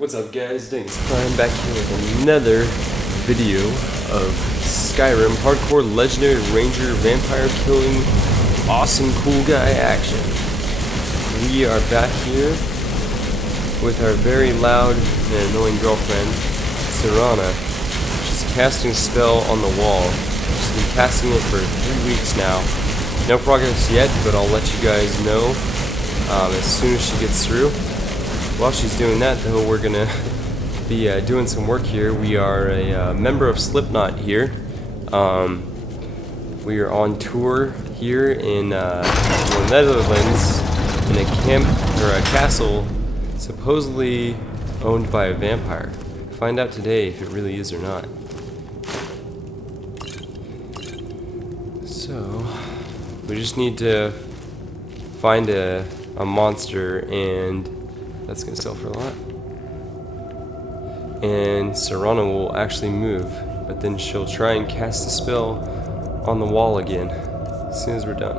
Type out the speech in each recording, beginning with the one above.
What's up guys, DangusPrime back here with another video of Skyrim Hardcore Legendary Ranger Vampire Killing Awesome Cool Guy action. We are back here with our very loud and annoying girlfriend, Serana. She's casting a spell on the wall. She's been casting it for 3 weeks now. No progress yet, but I'll let you guys know as soon as she gets through. While she's doing that, though, we're gonna be doing some work here. We are a member of Slipknot here. We are on tour here in the Netherlands in a camp or a castle supposedly owned by a vampire. Find out today if it really is or not. So we just need to find a monster, and that's gonna sell for a lot. And Serana will actually move, but then she'll try and cast a spell on the wall again as soon as we're done.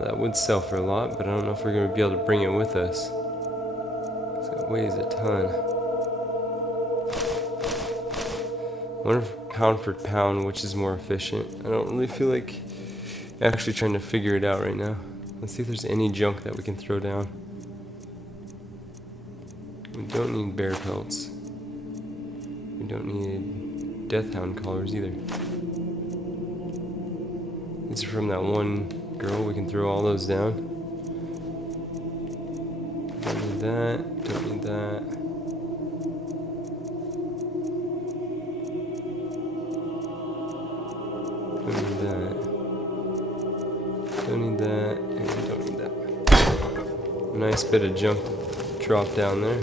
That would sell for a lot, but I don't know if we're gonna be able to bring it with us. So it weighs a ton. I wonder if pound for pound, which is more efficient. I don't really feel like actually trying to figure it out right now. Let's see if there's any junk that we can throw down. We don't need bear pelts. We don't need deathhound collars either. These are from that one girl. We can throw all those down. Don't need that. Don't need that. Don't need that. Don't need that, and we don't need that. Nice bit of junk to drop down there.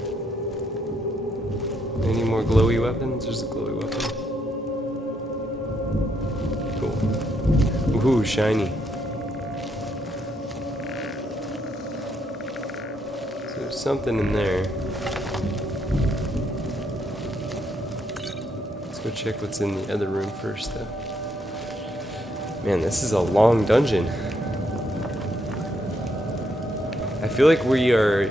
Any more glowy weapons? There's a glowy weapon. Cool. Ooh, shiny. So there's something in there. Let's go check what's in the other room first, though. Man, this is a long dungeon. I feel like we're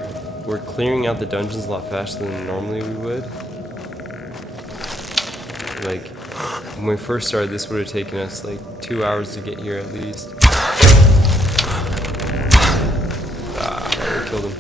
clearing out the dungeons a lot faster than normally we would. Like, when we first started, this would have taken us like 2 hours to get here at least. Ah, we killed him.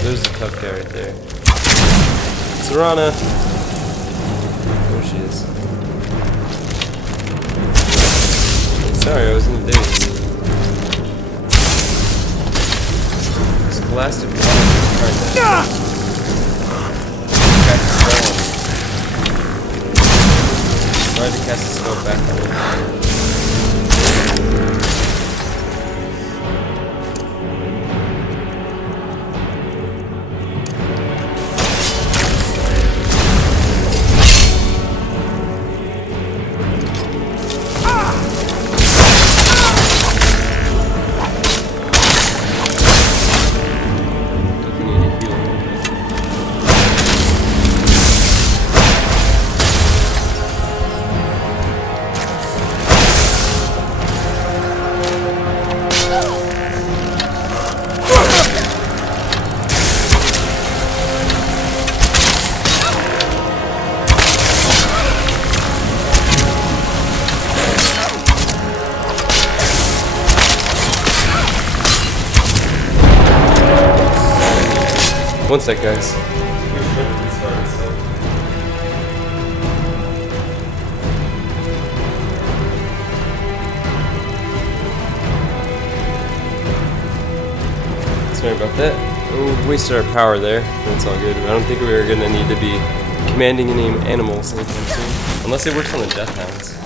There's a tough guy right there. Serana! There she is. Sorry, I was in a daze. Scholastic Cast Tried to cast a spell back on it. One sec, guys. Sorry about that. We wasted our power there. That's all good. I don't think we are going to need to be commanding any animals anytime soon. Unless it works on the deathhounds.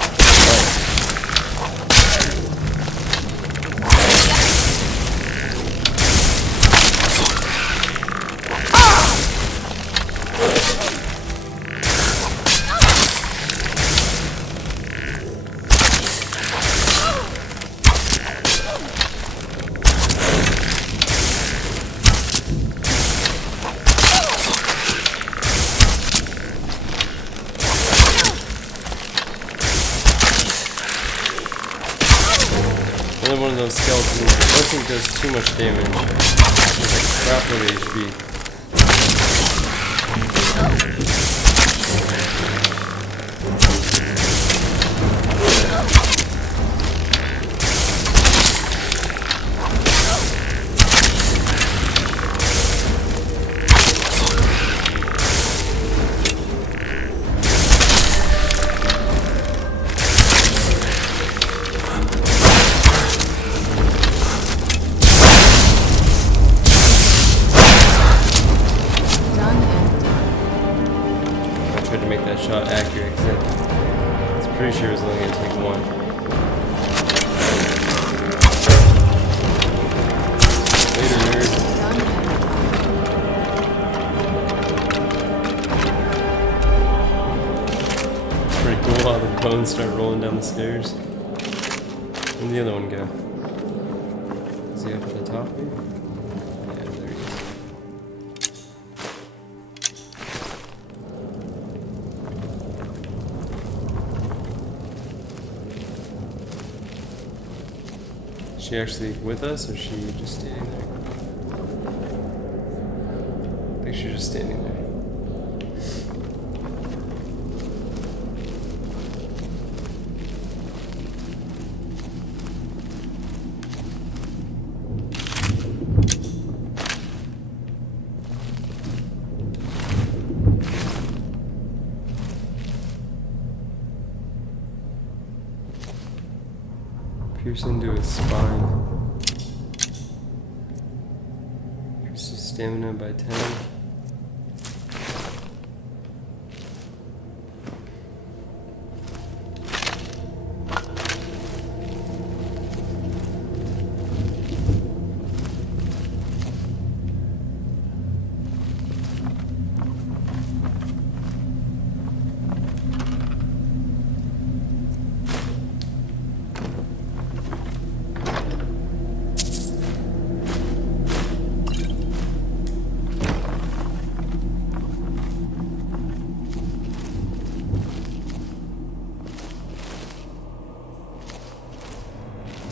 skeleton. I don't think does too much damage. It's like crap load of HP. Shot accurate, I was pretty sure it was only going to take one. Later, nerd. Pretty cool how the bones start rolling down the stairs. Where'd the other one go? Is he up at the top here? Yeah, there he is. Is she actually with us, or is she just standing there? I think she's just standing there. Pierce into his spine. Pierce his stamina by 10.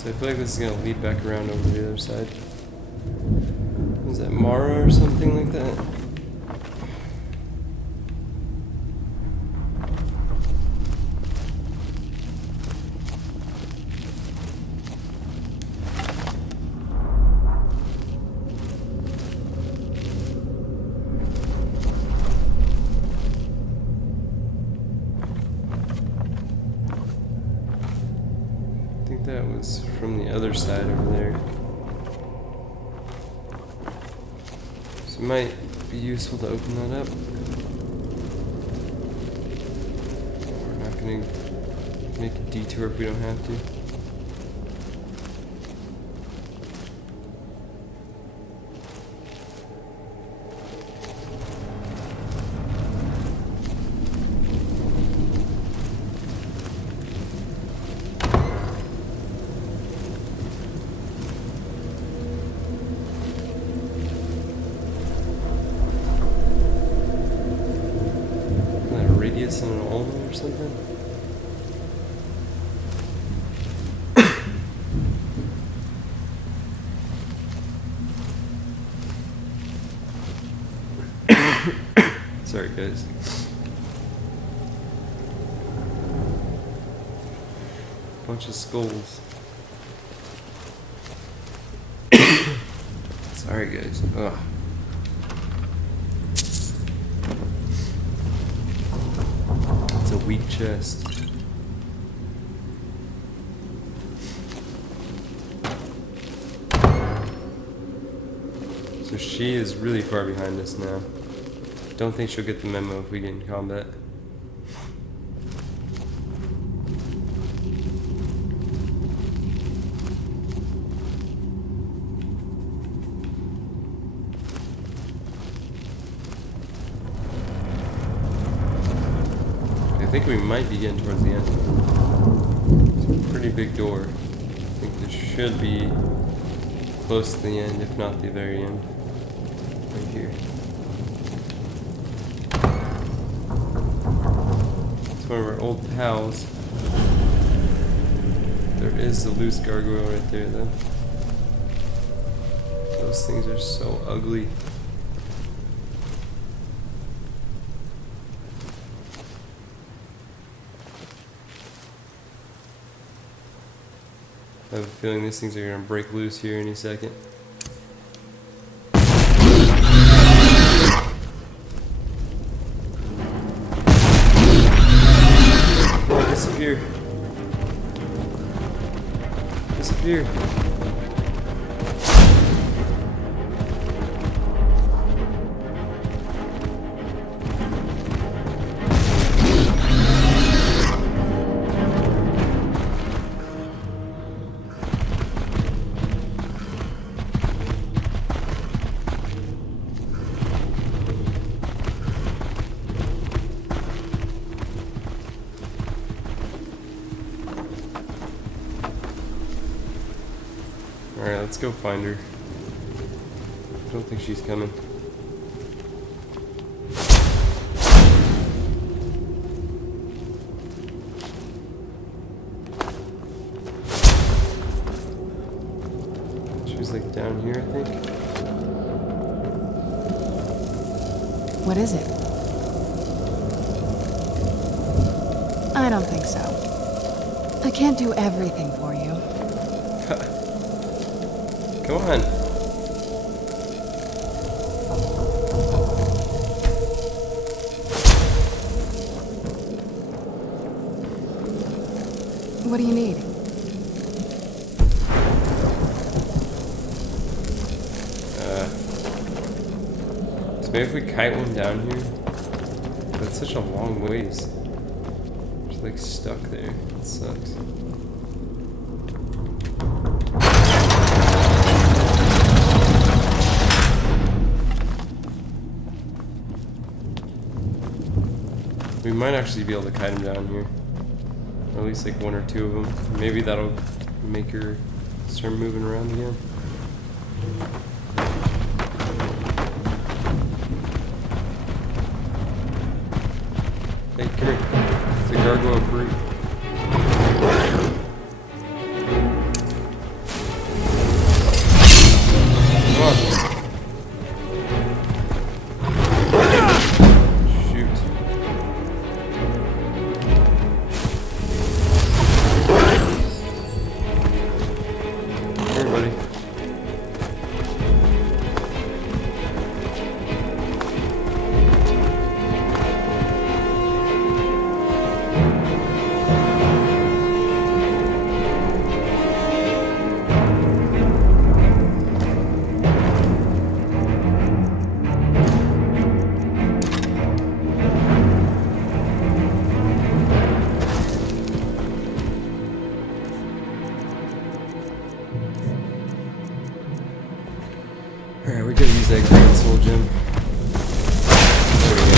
So I feel like this is going to lead back around over the other side. Was that Mara or something like that? I think that was from the other side over there. So it might be useful to open that up. We're not going to make a detour if we don't have to. And an almond or something? Sorry guys. Bunch of skulls. Sorry guys. Ugh. A weak chest. So she is really far behind us now. Don't think she'll get the memo if we get in combat. I think we might be getting towards the end. It's a pretty big door. I think this should be close to the end, if not the very end. Right here. It's one of our old pals. There is the loose gargoyle right there, though. Those things are so ugly. I have a feeling these things are going to break loose here any second. Come on, disappear. Disappear. Alright, let's go find her. I don't think she's coming. She was like down here, I think. What is it? I don't think so. I can't do everything for you. Come on. What do you need? So maybe if we kite one down here. That's such a long ways. Just like stuck there. It sucks. We might actually be able to kite him down here. Or at least like one or two of them. Maybe that'll make her start moving around again. Hey, come here. It's a gargoyle brute. Come on. Alright, we gotta use that grand soul gem. There we go.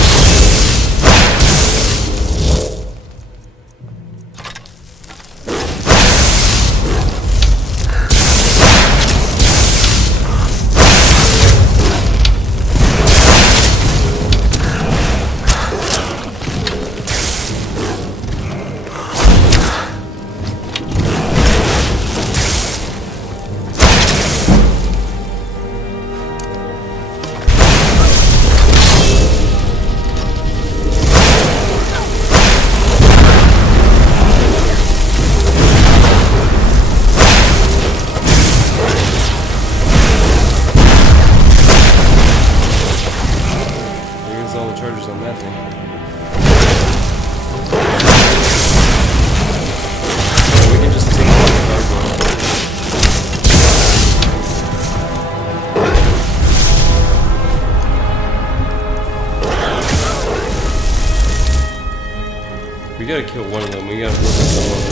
On that thing. We can just take out the gargoyle. We gotta kill one of them. We gotta look at someone.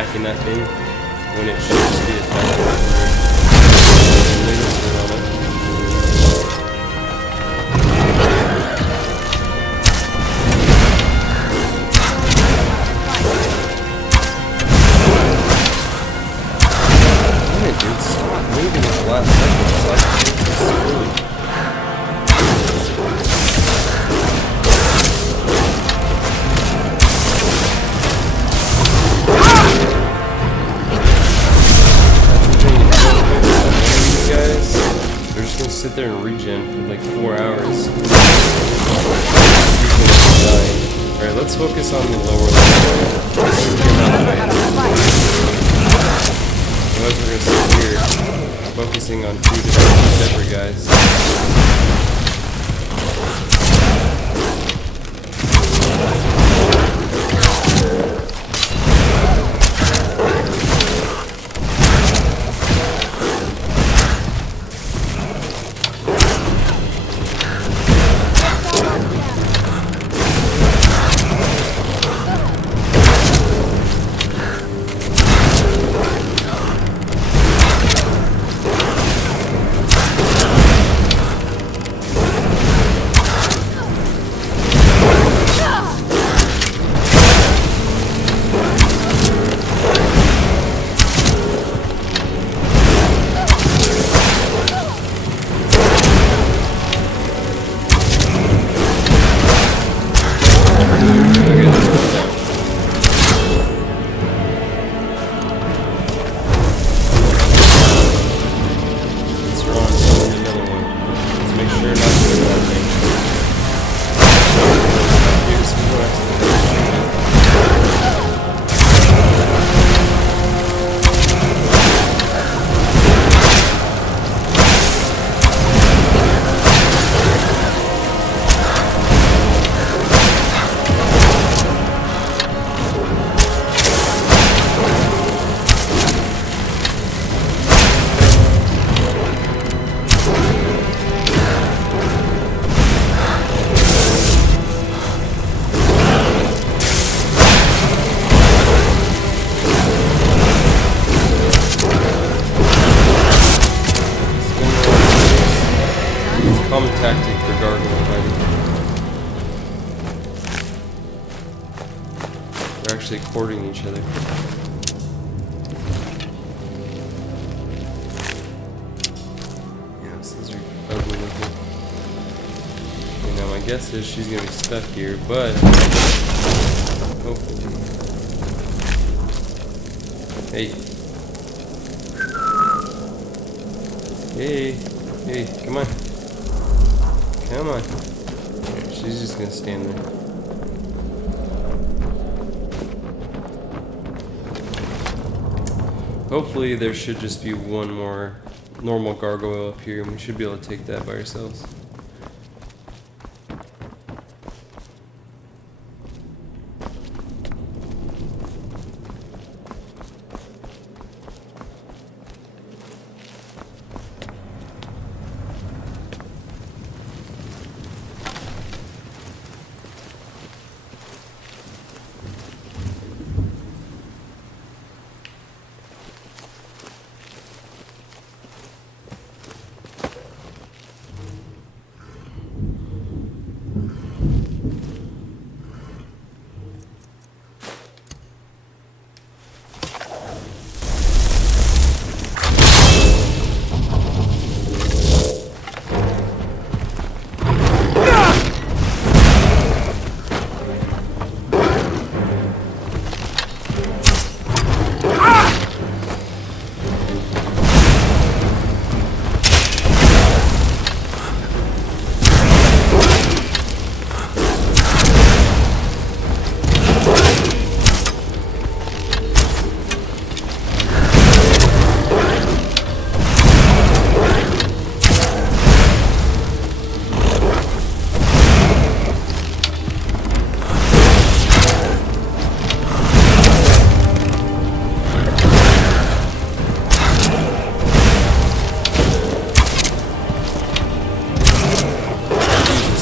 attacking that thing when it should just be attacking that thing. Dude, stop moving at the last second. It's like it's screwed. Guys, they're just gonna sit there and regen for like 4 hours. Alright, let's focus on the lower level. Otherwise we're gonna sit here focusing on 2 different separate guys. Common tactic for gargoyle fighting. They're actually courting each other. Yeah, this is ugly looking. Okay, now my guess is she's gonna be stuck here, but hopefully. Hey. Hey, come on. Come on. Yeah, she's just gonna stand there. Hopefully there should just be one more normal gargoyle up here and we should be able to take that by ourselves.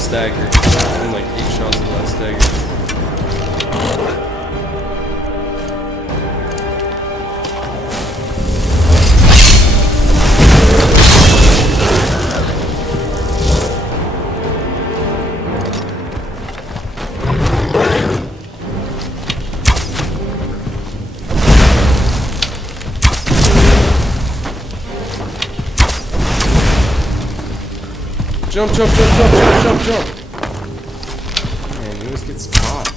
Stagger. I'm like 8 shots of that stagger. Jump, jump, jump, jump, jump, jump, jump! Man, he always gets caught.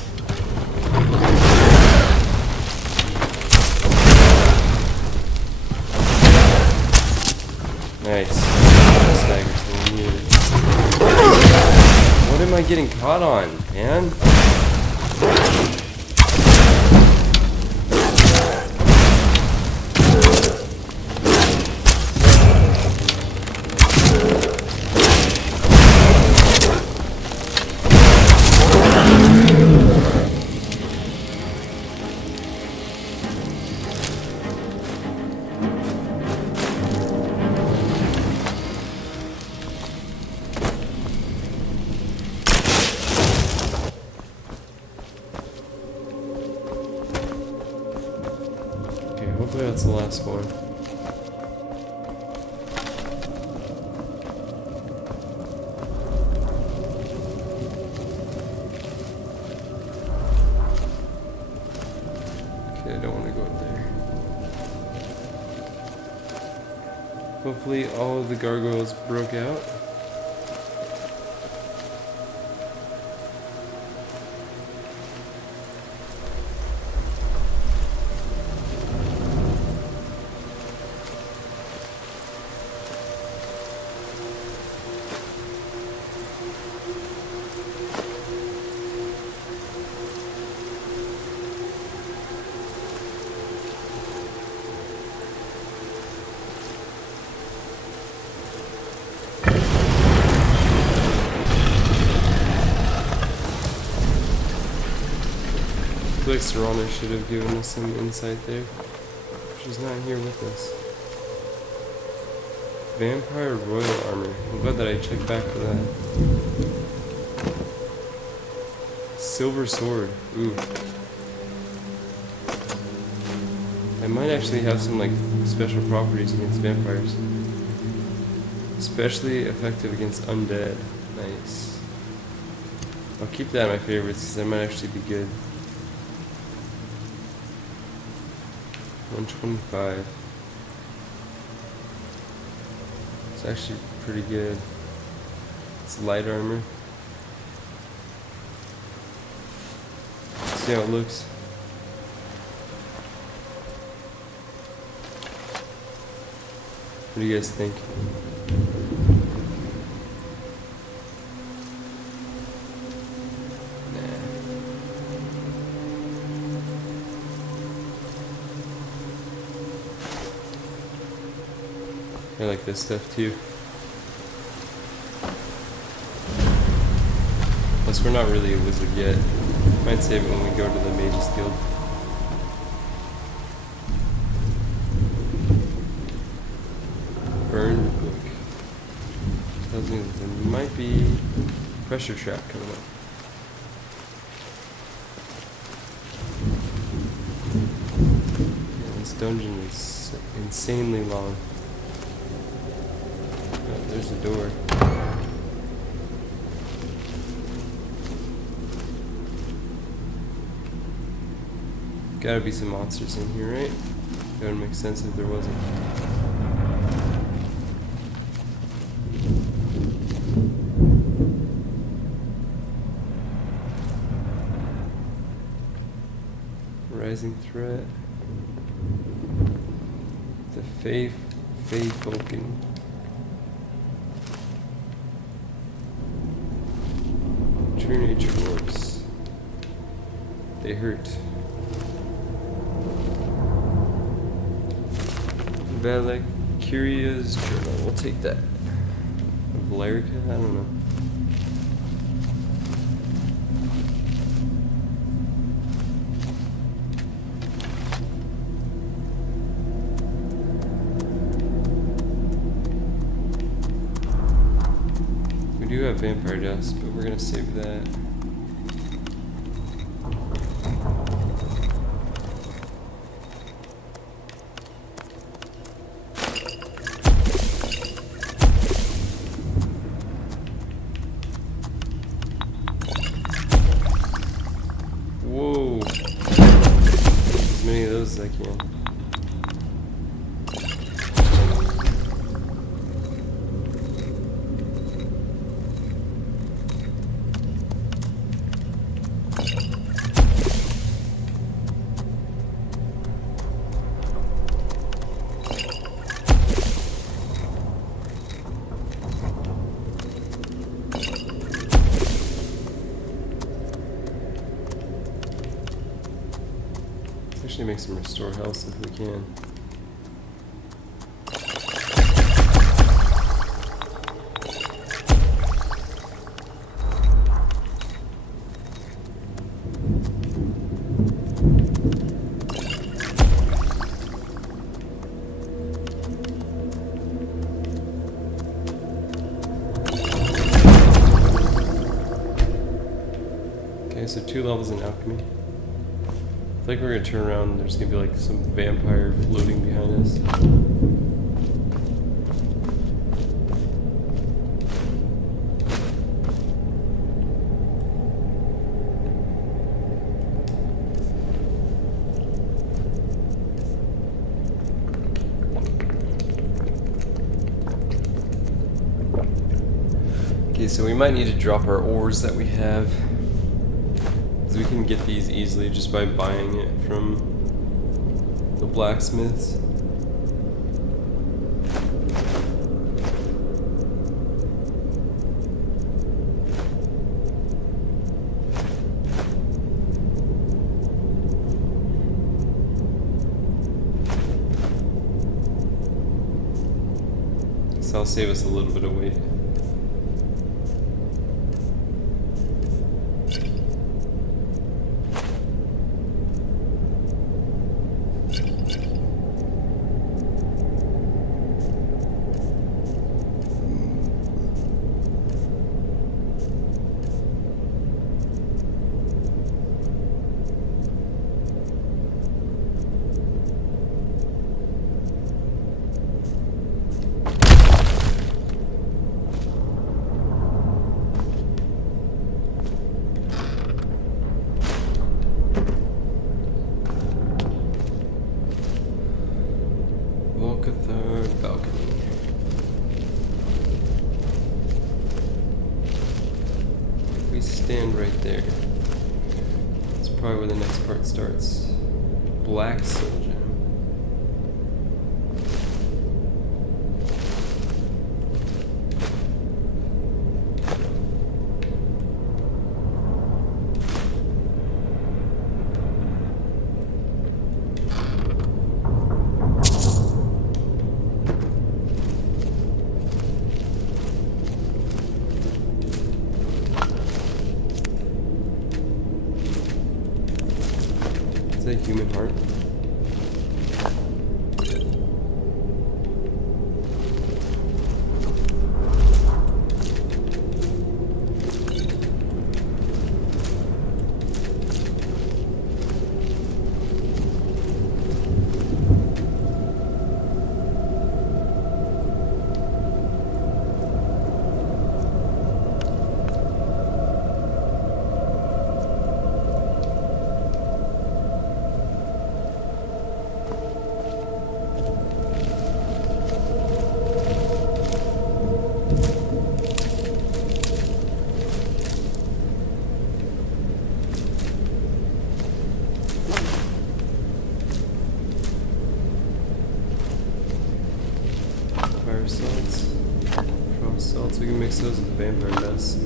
Nice. What am I getting caught on, man? Hopefully that's the last one. Okay, I don't want to go up there. Hopefully all of the gargoyles broke out. I feel like Serrano should have given us some insight there. She's not here with us. Vampire Royal Armor. I'm glad that I checked back for that. Silver Sword. Ooh. I might actually have some like special properties against vampires. Especially effective against undead. Nice. I'll keep that in my favorites because that might actually be good. 125. It's actually pretty good. It's light armor. Let's see how it looks. What do you guys think? I like this stuff too. Plus we're not really a wizard yet. Might save it when we go to the Mages Guild. Burned book. Tells me that there might be a pressure trap coming up. Yeah, this dungeon is insanely long. There's a door. Gotta be some monsters in here, right? That would make sense if there wasn't. Rising threat. The Fae Vulcan. True nature orbs. They hurt. Valkyria's journal. We'll take that. Valerica? I don't know. We do have vampire dust, but we're gonna save that. Whoa! As many of those as I can. actually make some restore health if we can. Okay, so 2 levels in alchemy. I feel like we're gonna turn around and there's gonna be like some vampire floating behind us. Okay, so we might need to drop our ores that we have. We can get these easily just by buying it from the blacksmiths. So I'll save us a little bit of weight. Volkihar balcony. If we stand right there, that's probably where the next part starts. Black soul gem. Is that a human heart? Fire salts, frost salts, we can mix those with the vampire dust.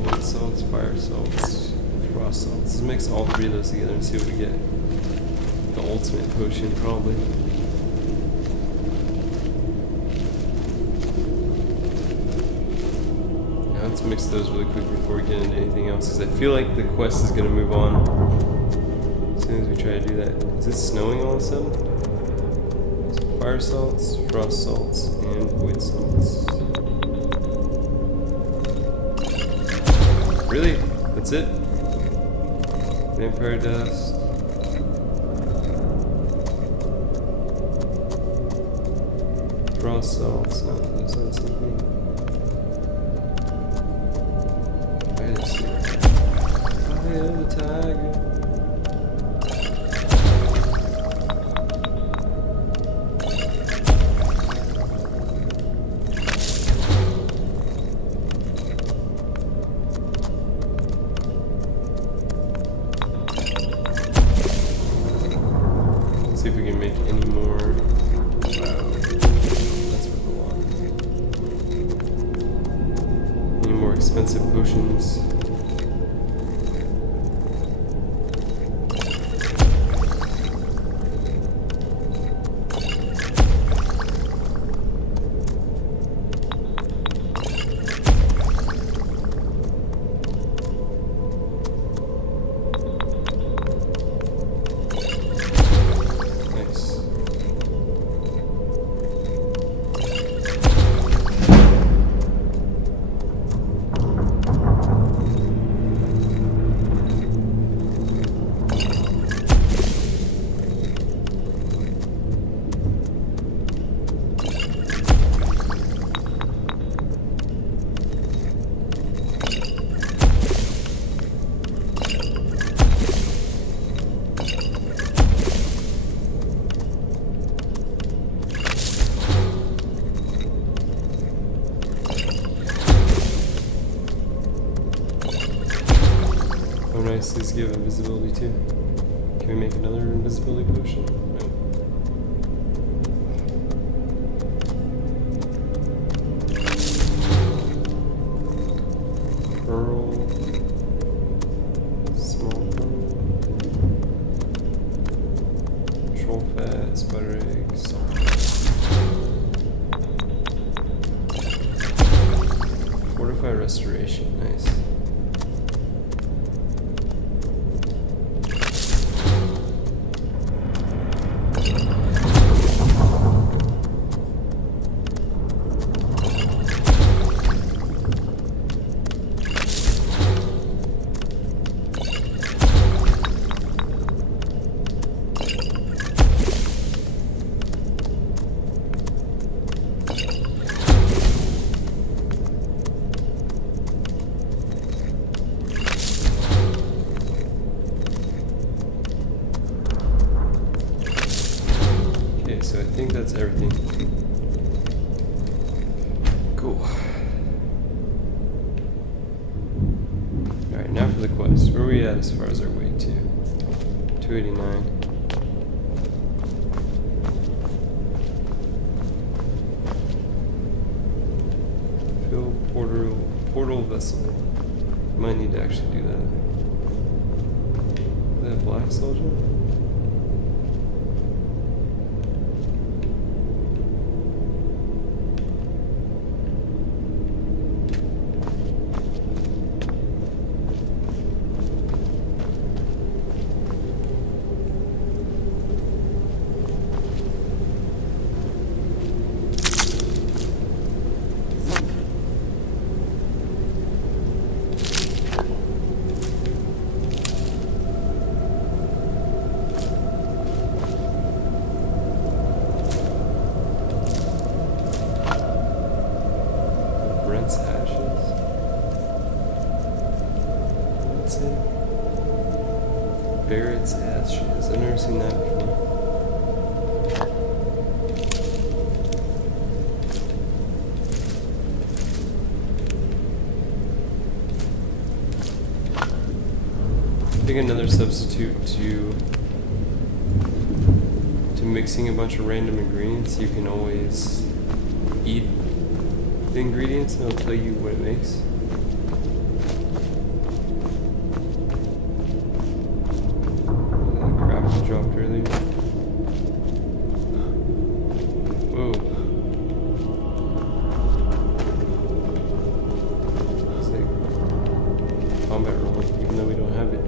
Wood salts, fire salts, frost salts. Let's mix all 3 of those together and see what we get. The ultimate potion, probably. Now let's mix those really quick before we get into anything else, because I feel like the quest is going to move on as soon as we try to do that. Is it snowing all of a sudden? Fire salts, frost salts, and void salts. Really? That's it? Vampire dust. Frost salts. No, those are the same thing. Wait a second. Eye of the tiger. See if we can make any more. Wow, that's for a lot. Any more expensive potions? nice. These give invisibility too. Can we make another invisibility potion? No. Pearl. Small pearl. Troll fat, spider eggs. Fortify restoration, nice. So I think that's everything. Cool. Alright, now for the quest. Where are we at as far as our way to? 289. Fill portal vessel. Might need to actually do that. Is that a black soldier? Barrett's ashes. I've never seen that before. I think another substitute to mixing a bunch of random ingredients, you can always eat the ingredients and it'll tell you what it makes. Dropped earlier. Whoa. It's like combat rolling, even though we don't have it.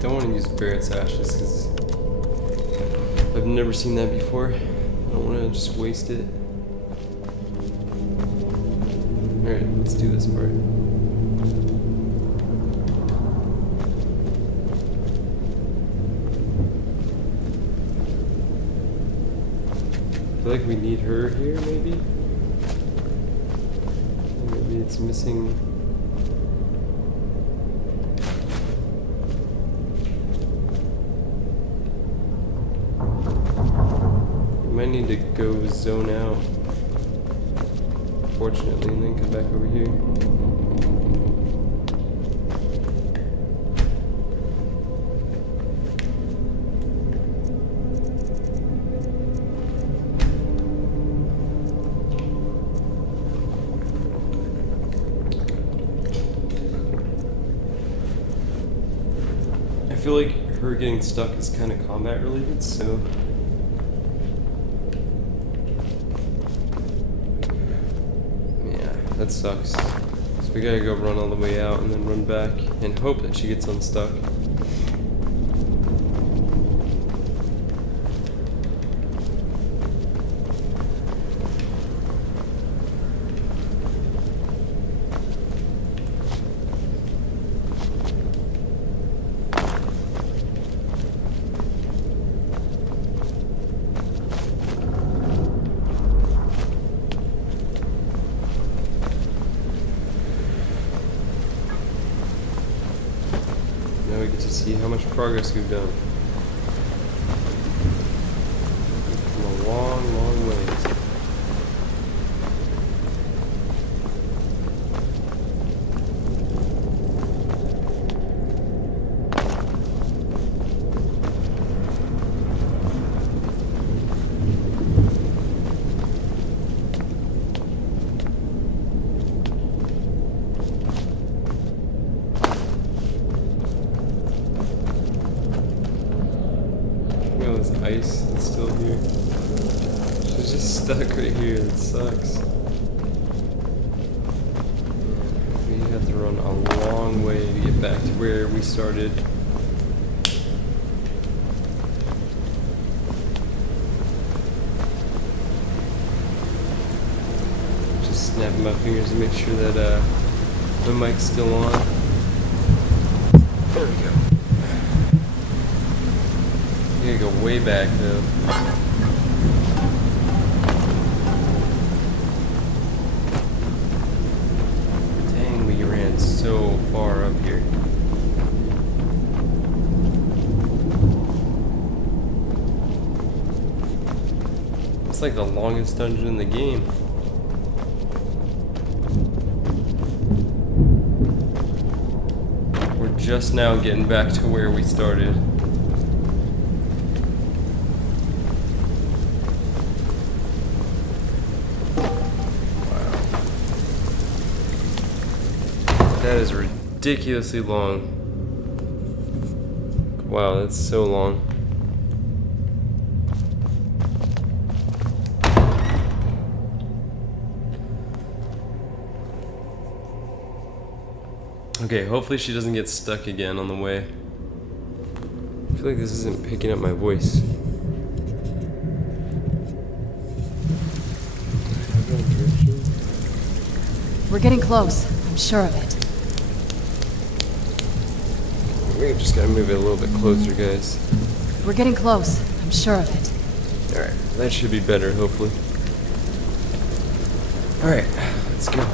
Don't want to use Barrett's ashes because I've never seen that before. I don't want to just waste it. Alright, let's do this part. I feel like we need her here, maybe? Maybe it's missing. Might need to go zone out, fortunately, and then come back over here. feel like her getting stuck is kind of combat related, so... Yeah, that sucks. So we gotta go run all the way out and then run back and hope that she gets unstuck. Now we get to see how much progress we've done. We've come a long, long ways. Ice that's still here. She's just stuck right here. That sucks. We have to run a long way to get back to where we started. Just snapping my fingers to make sure that my mic's still on. There we go. We gotta go way back though. Dang, we ran so far up here. It's like the longest dungeon in the game. We're just now getting back to where we started. That is ridiculously long. Wow, that's so long. Okay, hopefully she doesn't get stuck again on the way. I feel like this isn't picking up my voice. We're getting close. I'm sure of it. We just gotta move it a little bit closer, guys. We're getting close. I'm sure of it. Alright, that should be better, hopefully. Alright, let's go.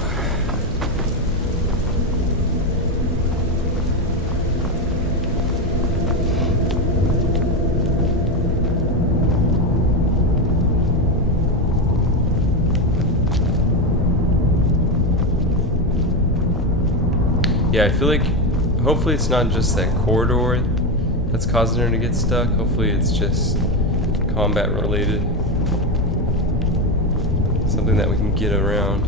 Yeah, I feel like hopefully it's not just that corridor that's causing her to get stuck. Hopefully it's just combat related. Something that we can get around.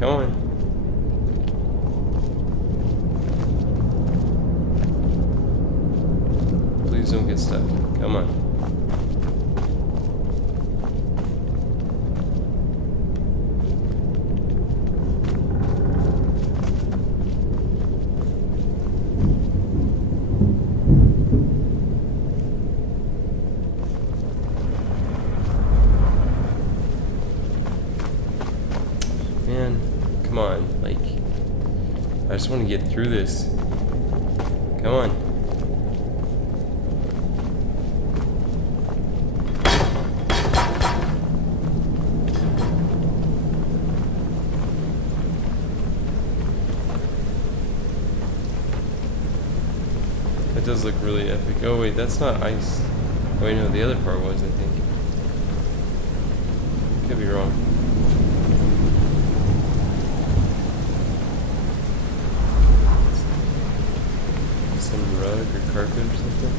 Come on. Please don't get stuck. Come on. Man, come on. Like, I just want to get through this. Come on. It does look really epic. Oh wait, that's not ice. Oh wait, no, the other part was, I think. Could be wrong. Some rug or carpet or something.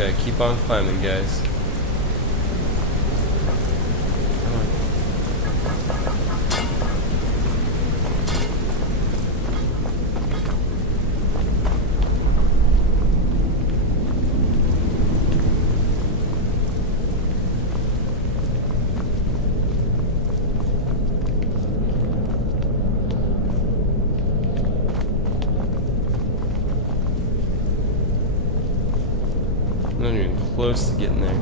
Gotta keep on climbing, guys. Come on. I'm not even close to getting there.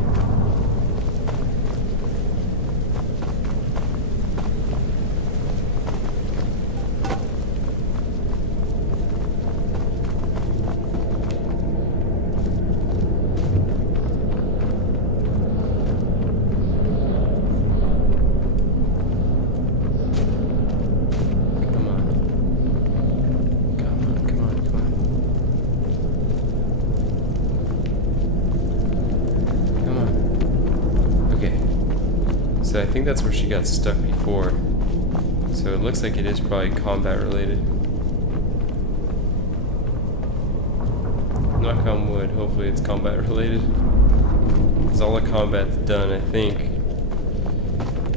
So I think that's where she got stuck before. So it looks like it is probably combat related. Knock on wood, hopefully it's combat related. Because all the combat's done, I think.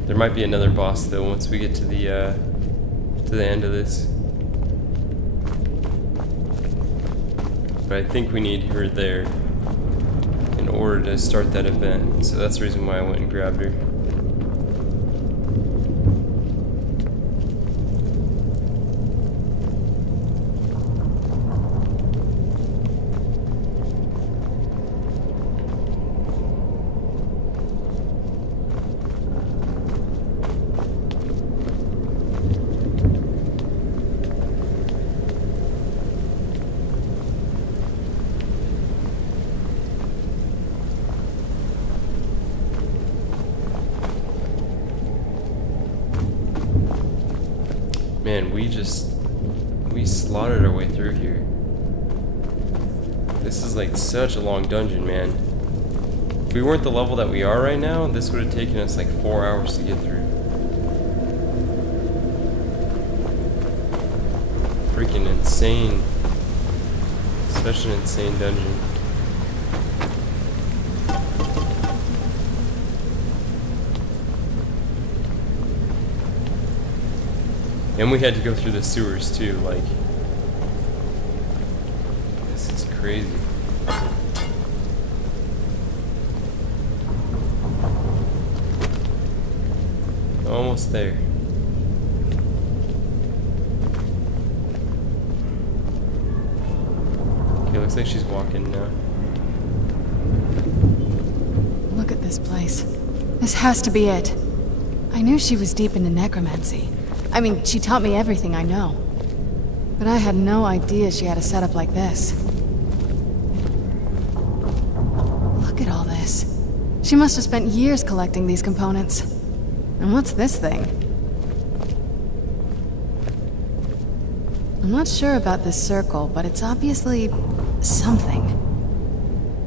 There might be another boss though once we get to the end of this. But I think we need her there in order to start that event. So that's the reason why I went and grabbed her. Man, we slaughtered our way through here. This is like such a long dungeon, man. If we weren't the level that we are right now, this would have taken us like 4 hours to get through. Freaking insane. Such an insane dungeon. And we had to go through the sewers too, like, this is crazy. Almost there. Okay, looks like she's walking now. Look at this place. This has to be it. I knew she was deep into necromancy. I mean, she taught me everything I know. But I had no idea she had a setup like this. Look at all this. She must have spent years collecting these components. And what's this thing? I'm not sure about this circle, but it's obviously something.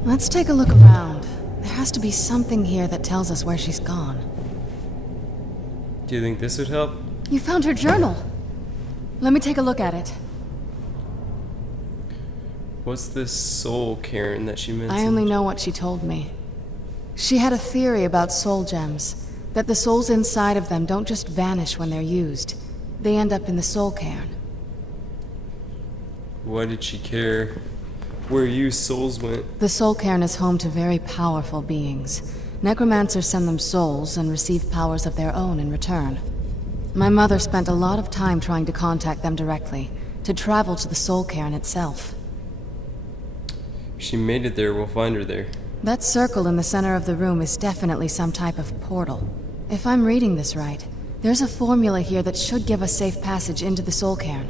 Let's take a look around. There has to be something here that tells us where she's gone. Do you think this would help? You found her journal. Let me take a look at it. What's this soul Cairn that she mentioned? I only know what she told me. She had a theory about soul gems, that the souls inside of them don't just vanish when they're used. They end up in the soul Cairn. Why did she care where used souls went? The soul Cairn is home to very powerful beings. Necromancers send them souls and receive powers of their own in return. My mother spent a lot of time trying to contact them directly, to travel to the soul Cairn itself. If she made it there, we'll find her there. That circle in the center of the room is definitely some type of portal. If I'm reading this right, there's a formula here that should give us safe passage into the soul Cairn.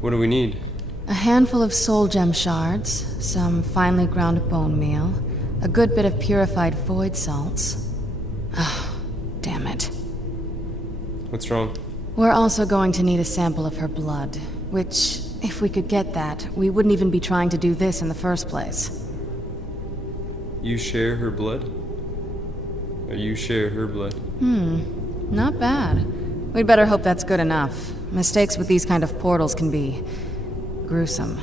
What do we need? A handful of soul gem shards, some finely ground bone meal, a good bit of purified void salts. Ah, damn it. What's wrong? We're also going to need a sample of her blood, which, if we could get that, we wouldn't even be trying to do this in the first place. You share her blood? Or you share her blood? Not bad. We'd better hope that's good enough. Mistakes with these kind of portals can be gruesome.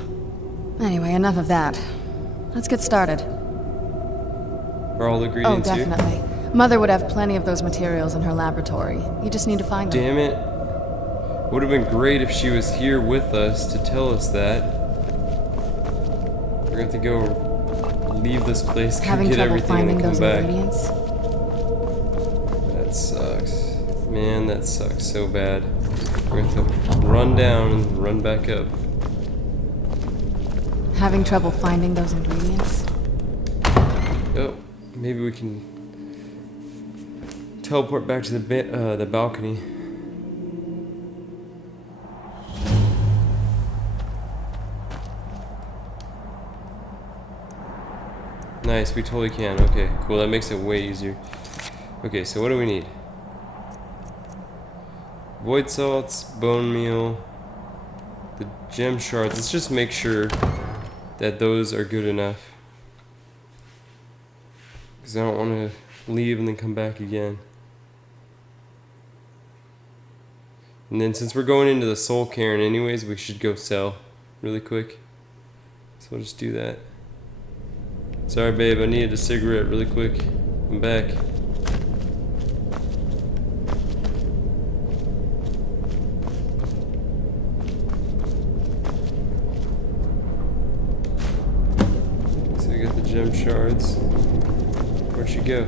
Anyway, enough of that. Let's get started. Are all the Oh, ingredients here? definitely. Mother would have plenty of those materials in her laboratory. You just need to find them. Damn it. Would have been great if she was here with us to tell us that. We're gonna have to go leave this place, go Having get trouble everything, and finding then come those back. ingredients? That sucks. Man, that sucks so bad. We're gonna have to run down and run back up. Having trouble finding those ingredients? Oh, maybe we can teleport back to the balcony. Nice, we totally can. Okay, cool. That makes it way easier. Okay, so what do we need? Void salts, bone meal, the gem shards. Let's just make sure that those are good enough. Because I don't want to leave and then come back again. And then since we're going into the soul Cairn anyways, we should go sell really quick. So we'll just do that. Sorry babe, I needed a cigarette really quick. I'm back. So we got the gem shards. Where'd she go?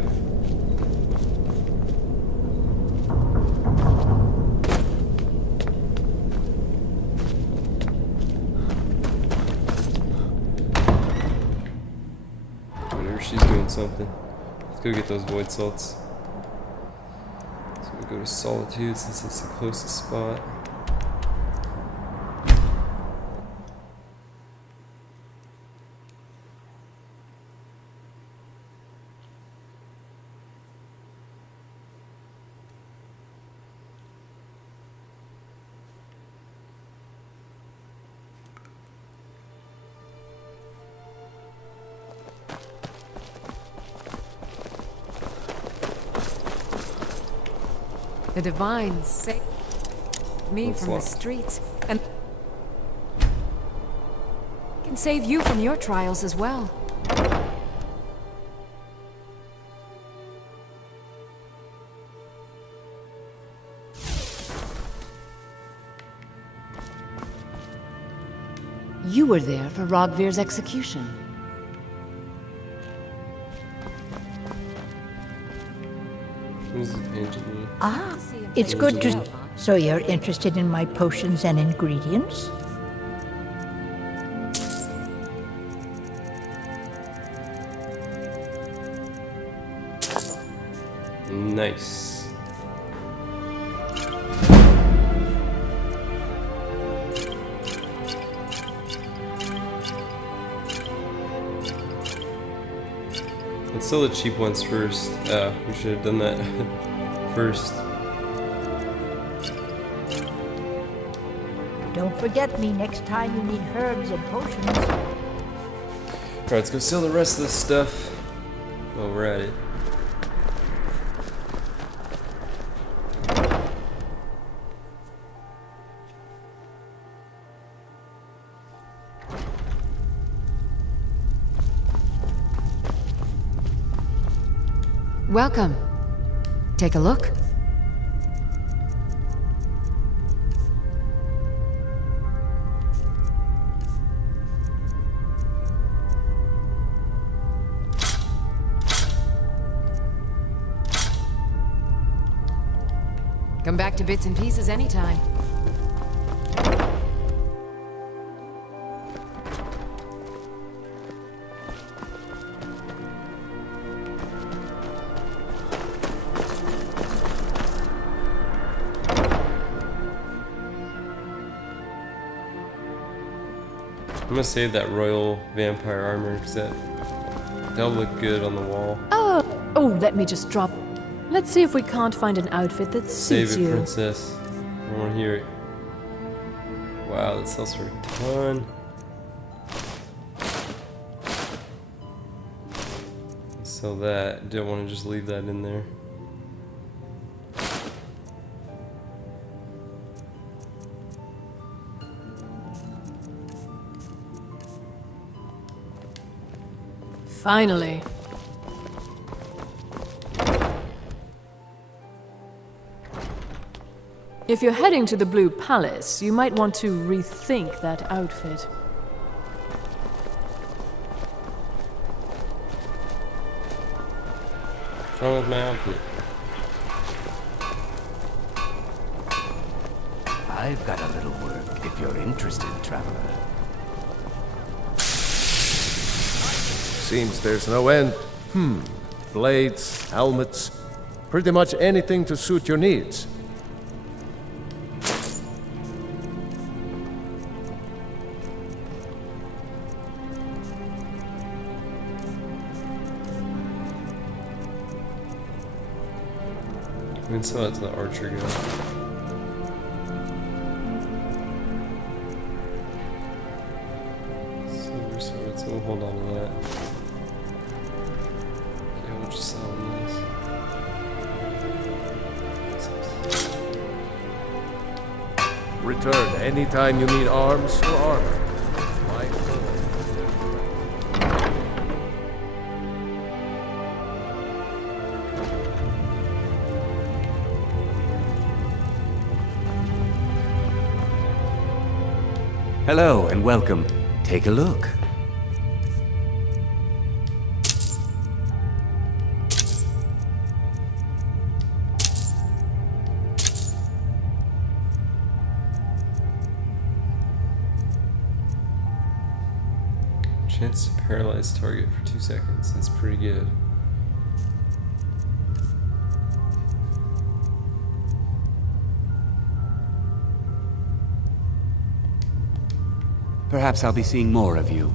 She's doing something. Let's go get those void salts. So we'll go to Solitude since it's the closest spot. The divines saved me What's from the locked? streets, and can save you from your trials as well. You were there for Rogvir's execution. What is it, Angela? Ah, it's good to... So you're interested in my potions and ingredients? Nice. Let's sell the cheap ones first. We should have done that first. Don't forget me next time you need herbs and potions. Alright, let's go sell the rest of this stuff while we're at it. Welcome. Take a look. Come back to Bits and Pieces anytime. I'm gonna save that royal vampire armor because that'll look good on the wall. Oh, let me just drop. Let's see if we can't find an outfit that Save suits it, you. princess. I want to hear it. Wow, that sells for a ton. Let's sell that. Don't want to just leave that in there. Finally. If you're heading to the Blue Palace, you might want to rethink that outfit. What's wrong with my outfit? I've got a little work if you're interested, traveler. Seems there's no end. Blades, helmets, pretty much anything to suit your needs. We can sell it to the archer guy. Silver sword, so we'll hold on to that. Okay, we'll just sell him this. Return anytime you need arms or armor. My goal. Hello and welcome. Take a look. Chance to paralyze target for 2 seconds. That's pretty good. Perhaps I'll be seeing more of you.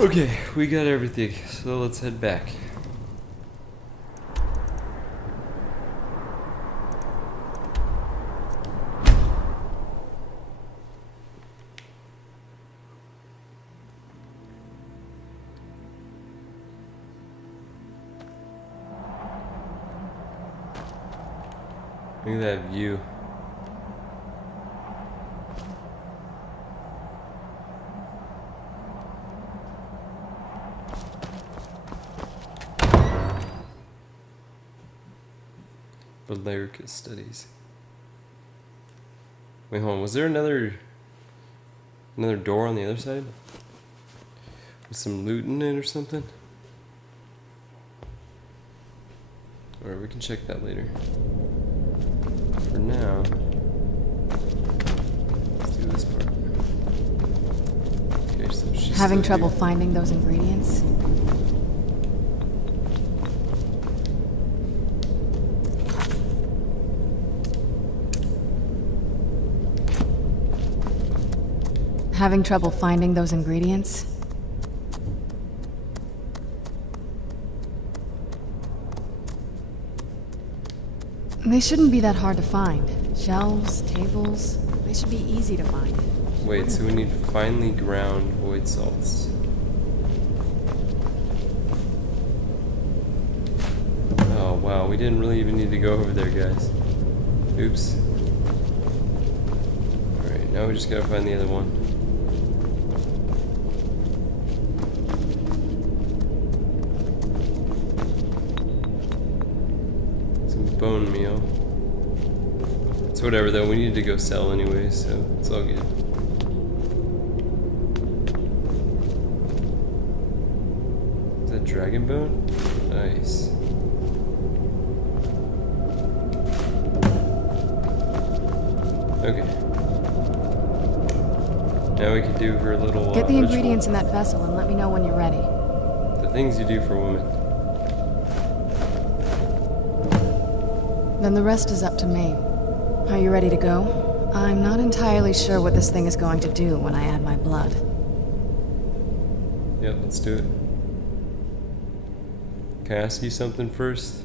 Okay, we got everything, so let's head back. Look at that view. Balearica studies. Wait, hold on. Was there another door on the other side? With some loot in it or something? Alright, we can check that later. For now, let's do this part. Okay, so she's Having still trouble here. finding those ingredients? Having trouble finding those ingredients? They shouldn't be that hard to find. Shelves, tables, they should be easy to find. Wait, so we need finely ground void salts. Oh wow, we didn't really even need to go over there, guys. Oops. Alright, now we just gotta find the other one. Some bone meal. It's whatever though, we need to go sell anyway, so it's all good. Is that dragon bone? Nice. Okay. Now we can do her little Get the ritual. ingredients in that vessel and let me know when you're ready. The things you do for women. Then the rest is up to me. Are you ready to go? I'm not entirely sure what this thing is going to do when I add my blood. Yeah, let's do it. Can I ask you something first?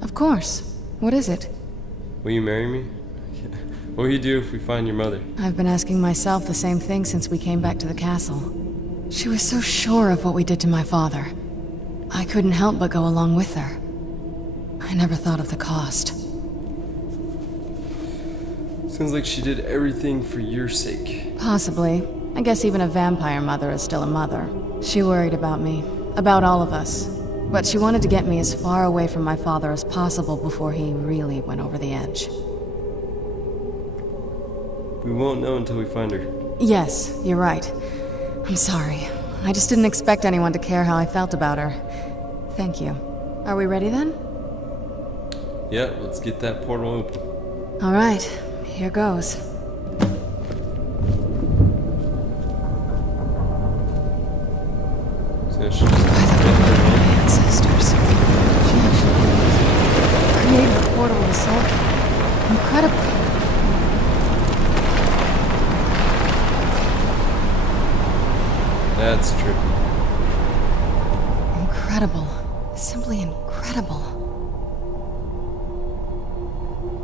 Of course. What is it? Will you marry me? What will you do if we find your mother? I've been asking myself the same thing since we came back to the castle. She was so sure of what we did to my father. I couldn't help but go along with her. I never thought of the cost. Sounds like she did everything for your sake. Possibly, I guess even a vampire mother is still a mother. She worried about me, about all of us. But she wanted to get me as far away from my father as possible before he really went over the edge. We won't know until we find her. Yes, you're right. I'm sorry. I just didn't expect anyone to care how I felt about her. Thank you. Are we ready then? Yeah, let's get that portal open. All right, here goes. So she just Ancestors. She actually created a portal with a soul key. Incredible. That's trippy. Incredible. Simply incredible.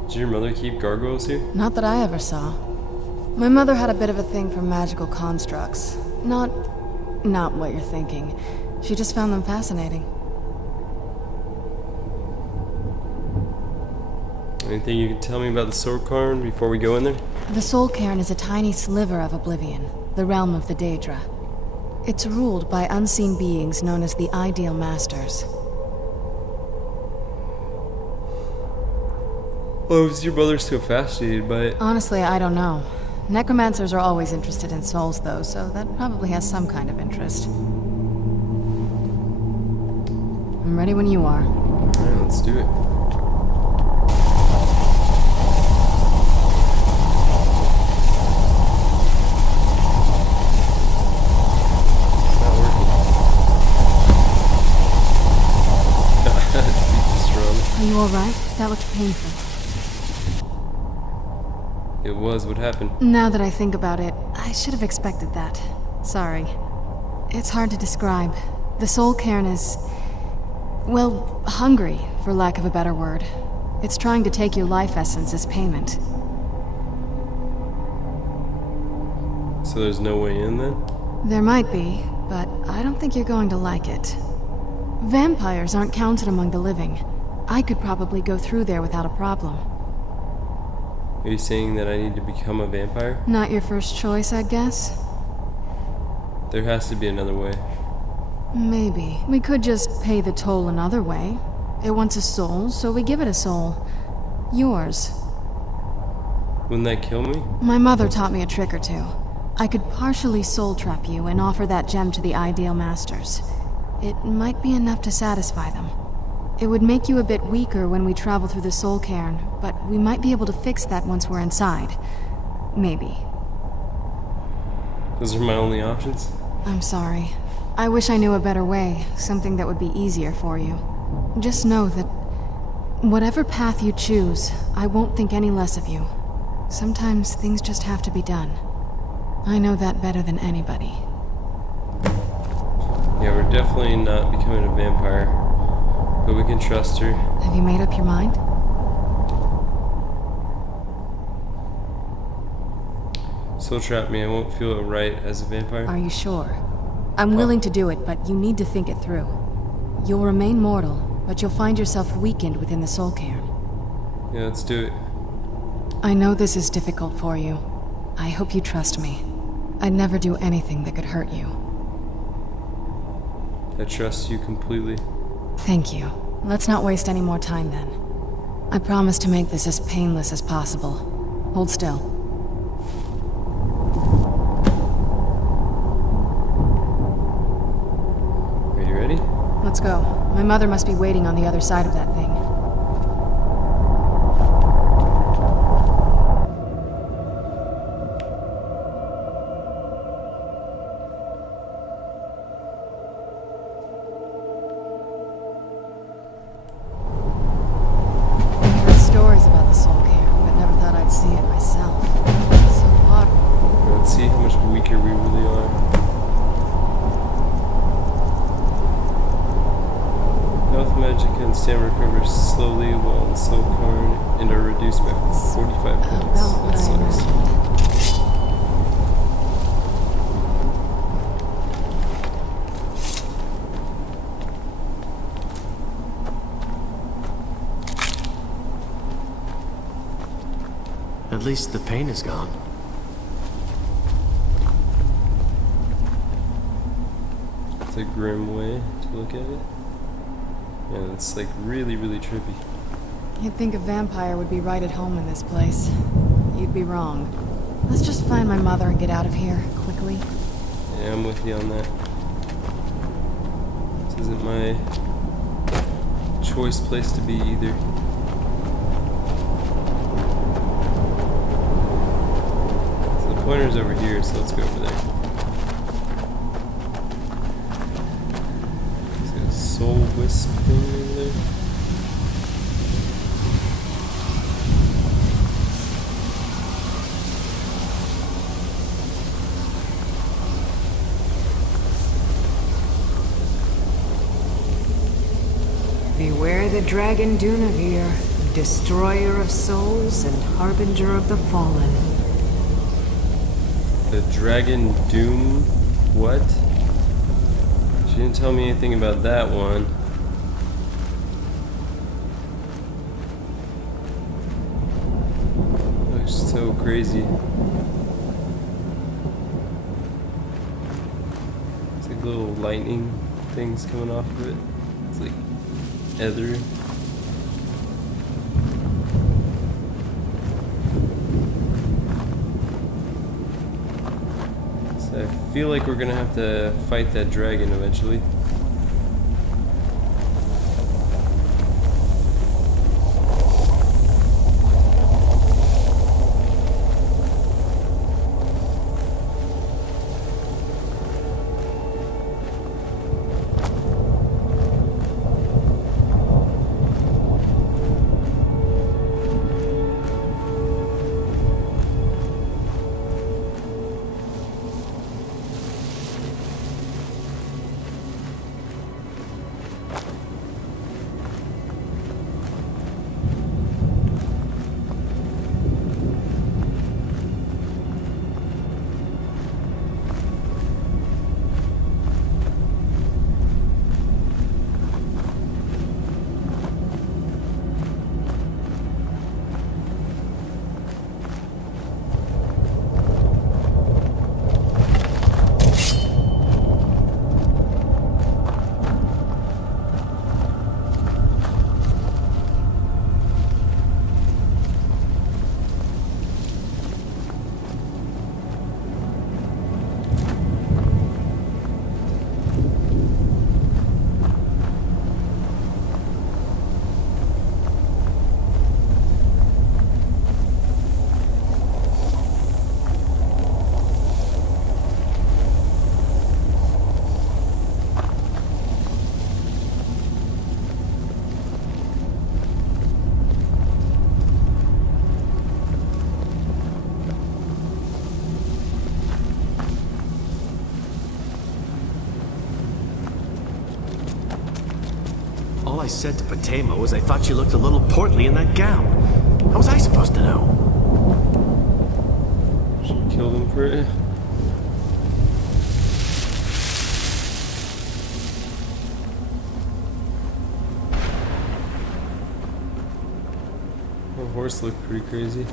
Did your mother keep gargoyles here? Not that I ever saw. My mother had a bit of a thing for magical constructs. Not what you're thinking. She just found them fascinating. Anything you can tell me about the Sword Cairn before we go in there? The Soul Cairn is a tiny sliver of oblivion, the realm of the Daedra. It's ruled by unseen beings known as the Ideal Masters. Why was your mother so fascinated by it? Honestly, I don't know. Necromancers are always interested in souls, though, so that probably has some kind of interest. I'm ready when you are. Alright, let's do it. It's not working. Beat this drum. Are you alright? That looked painful. It was what happened. Now that I think about it, I should have expected that. Sorry. It's hard to describe. The Soul Cairn is... well, hungry, for lack of a better word. It's trying to take your life essence as payment. So there's no way in then? There might be, but I don't think you're going to like it. Vampires aren't counted among the living. I could probably go through there without a problem. Are you saying that I need to become a vampire? Not your first choice, I guess? There has to be another way. Maybe. We could just pay the toll another way. It wants a soul, so we give it a soul. Yours. Wouldn't that kill me? My mother taught me a trick or two. I could partially soul trap you and offer that gem to the Ideal Masters. It might be enough to satisfy them. It would make you a bit weaker when we travel through the Soul Cairn, but we might be able to fix that once we're inside. Maybe. Those are my only options? I'm sorry. I wish I knew a better way, something that would be easier for you. Just know that whatever path you choose, I won't think any less of you. Sometimes things just have to be done. I know that better than anybody. Yeah, we're definitely not becoming a vampire, but we can trust her. Have you made up your mind? Soul trap me, I won't feel it right as a vampire. Are you sure? I'm willing to do it, but you need to think it through. You'll remain mortal, but you'll find yourself weakened within the Soul Cairn. Yeah, let's do it. I know this is difficult for you. I hope you trust me. I'd never do anything that could hurt you. I trust you completely. Thank you. Let's not waste any more time then. I promise to make this as painless as possible. Hold still. Are you ready? Let's go. My mother must be waiting on the other side of that thing. I heard stories about the Soul Cairn, but never thought I'd see it myself. So powerful. Let's see how much weaker we really are. Health magic and stamina recover slowly while the soul card and are reduced by 45 points. About what That I sucks. imagined. At least the pain is gone. It's a grim way to look at it. And it's like really, really trippy. You'd think a vampire would be right at home in this place. You'd be wrong. Let's just find my mother and get out of here, quickly. Yeah, I'm with you on that. This isn't my choice place to be either. So the pointer's over here, so let's go over there. There's a soul wisp thing over there. Beware the dragon Dunavir, destroyer of souls and harbinger of the fallen. The Dragon Doom? What? She didn't tell me anything about that one. Looks so crazy. It's like little lightning things coming off of it. It's like ether. So I feel like we're gonna have to fight that dragon eventually. All I said to Pt.1 was I thought she looked a little portly in that gown. How was I supposed to know? Should kill them for it. The horse looked pretty crazy.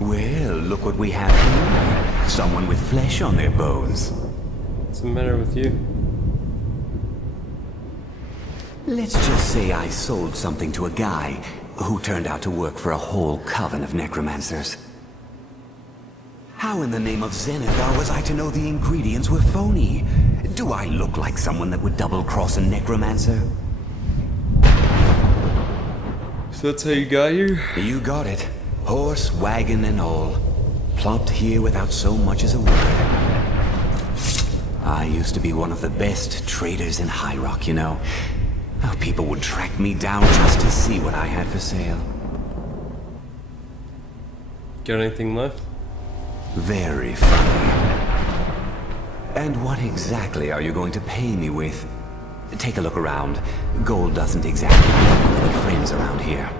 Well, look what we have here. Someone with flesh on their bones. What's the matter with you? Let's just say I sold something to a guy who turned out to work for a whole coven of necromancers. How in the name of Zenithar was I to know the ingredients were phony? Do I look like someone that would double-cross a necromancer? So that's how you got here? You got it. Horse, wagon, and all. Plopped here without so much as a word. I used to be one of the best traders in High Rock, you know. Oh, people would track me down just to see what I had for sale. Got anything left? Very funny. And what exactly are you going to pay me with? Take a look around. Gold doesn't exactly make any friends around here.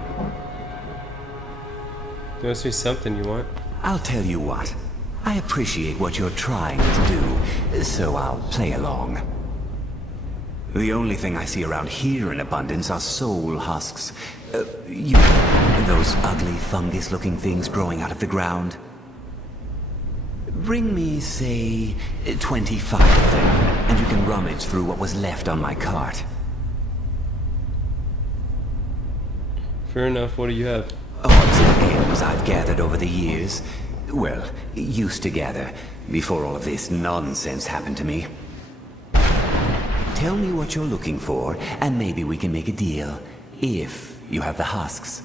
There must be something you want. I'll tell you what. I appreciate what you're trying to do, so I'll play along. The only thing I see around here in abundance are soul husks. Those ugly fungus-looking things growing out of the ground. Bring me, say, 25 of them, and you can rummage through what was left on my cart. Fair enough, what do you have? Odds and ends I've gathered over the years. Well, used to gather, before all of this nonsense happened to me. Tell me what you're looking for, and maybe we can make a deal. If you have the husks.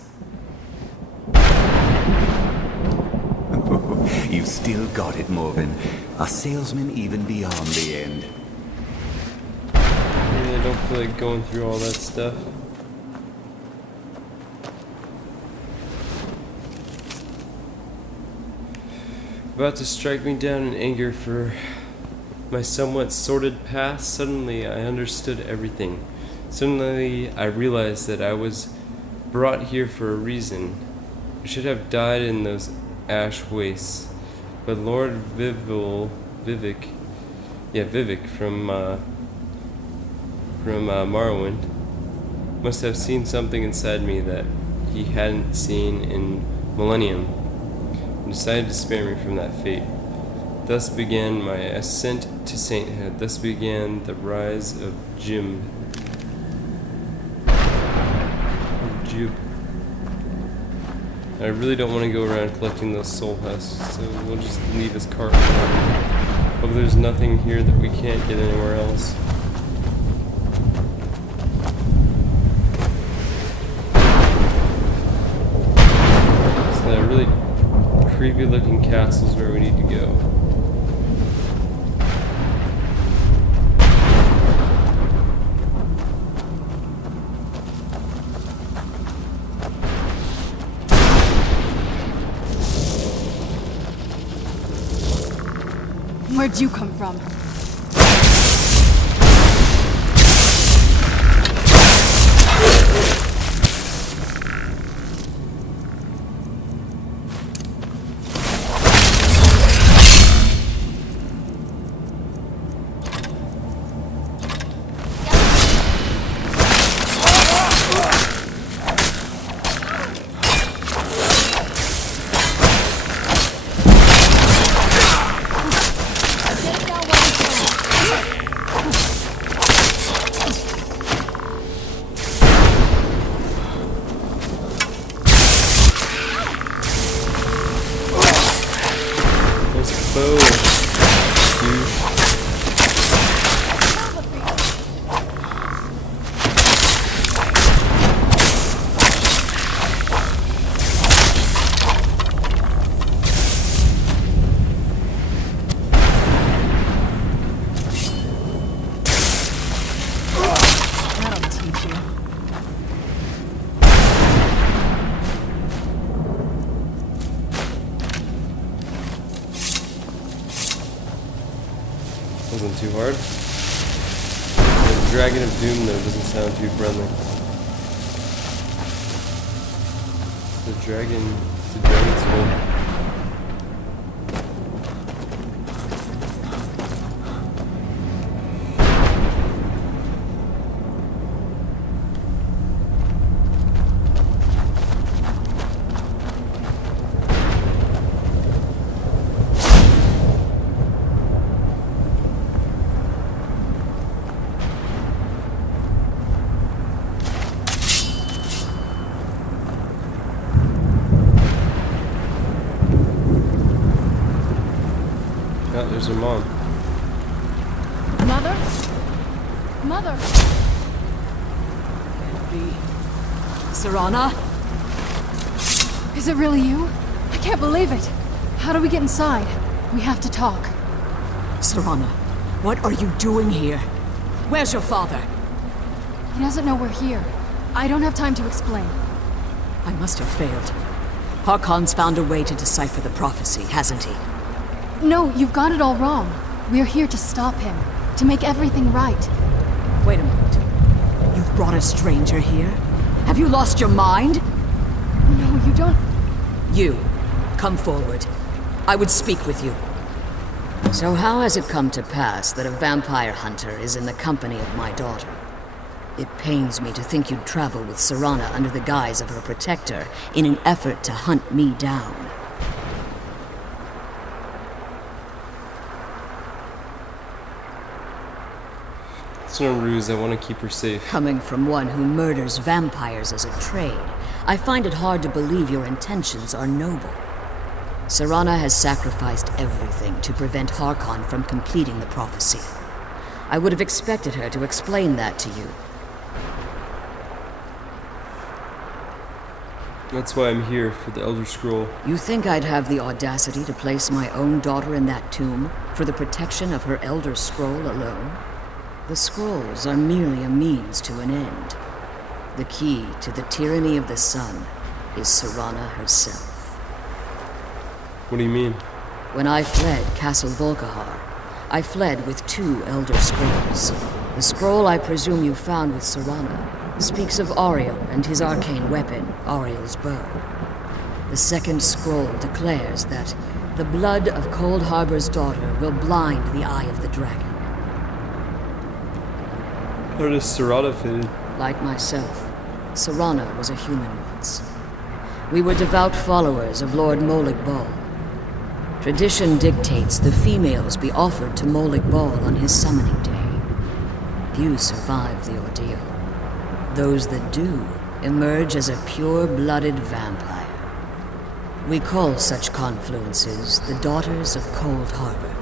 You've still got it, Morven. A salesman even beyond the end. I don't feel like going through all that stuff. About to strike me down in anger for my somewhat sordid past, suddenly I understood everything. Suddenly I realized that I was brought here for a reason. I should have died in those ash wastes. But Lord Vivek from Morrowind must have seen something inside me that he hadn't seen in Millennium, and decided to spare me from that fate. Thus began my ascent to sainthood. Thus began the rise of Jib. I really don't want to go around collecting those soul husks, so we'll just leave his cart alone. Hope there's nothing here that we can't get anywhere else. So that really creepy looking castle's where we need to go. Where'd you come from? Wasn't too hard. The Dragon of Doom, though, doesn't sound too friendly. It's a dragon skull. There's her mom. Mother? Mother! Can't be. Serana? Is it really you? I can't believe it. How do we get inside? We have to talk. Serana, what are you doing here? Where's your father? He doesn't know we're here. I don't have time to explain. I must have failed. Harkon's found a way to decipher the prophecy, hasn't he? No, you've got it all wrong. We're here to stop him, to make everything right. Wait a moment. You've brought a stranger here? Have you lost your mind? No, you don't... You, come forward. I would speak with you. So how has it come to pass that a vampire hunter is in the company of my daughter? It pains me to think you'd travel with Serana under the guise of her protector in an effort to hunt me down. It's no ruse, I want to keep her safe. Coming from one who murders vampires as a trade, I find it hard to believe your intentions are noble. Serana has sacrificed everything to prevent Harkon from completing the prophecy. I would have expected her to explain that to you. That's why I'm here, for the Elder Scroll. You think I'd have the audacity to place my own daughter in that tomb for the protection of her Elder Scroll alone? The scrolls are merely a means to an end. The key to the tyranny of the sun is Serana herself. What do you mean? When I fled Castle Volkihar, I fled with 2 Elder Scrolls. The scroll I presume you found with Serana speaks of Ariel and his arcane weapon, Ariel's bow. The second scroll declares that the blood of Cold Harbor's daughter will blind the eye of the dragon. How does Serana fit in? Like myself, Serana was a human once. We were devout followers of Lord Molig Bal. Tradition dictates the females be offered to Molig Bal on his summoning day. Few survive the ordeal. Those that do emerge as a pure-blooded vampire. We call such confluences the Daughters of Cold Harbor.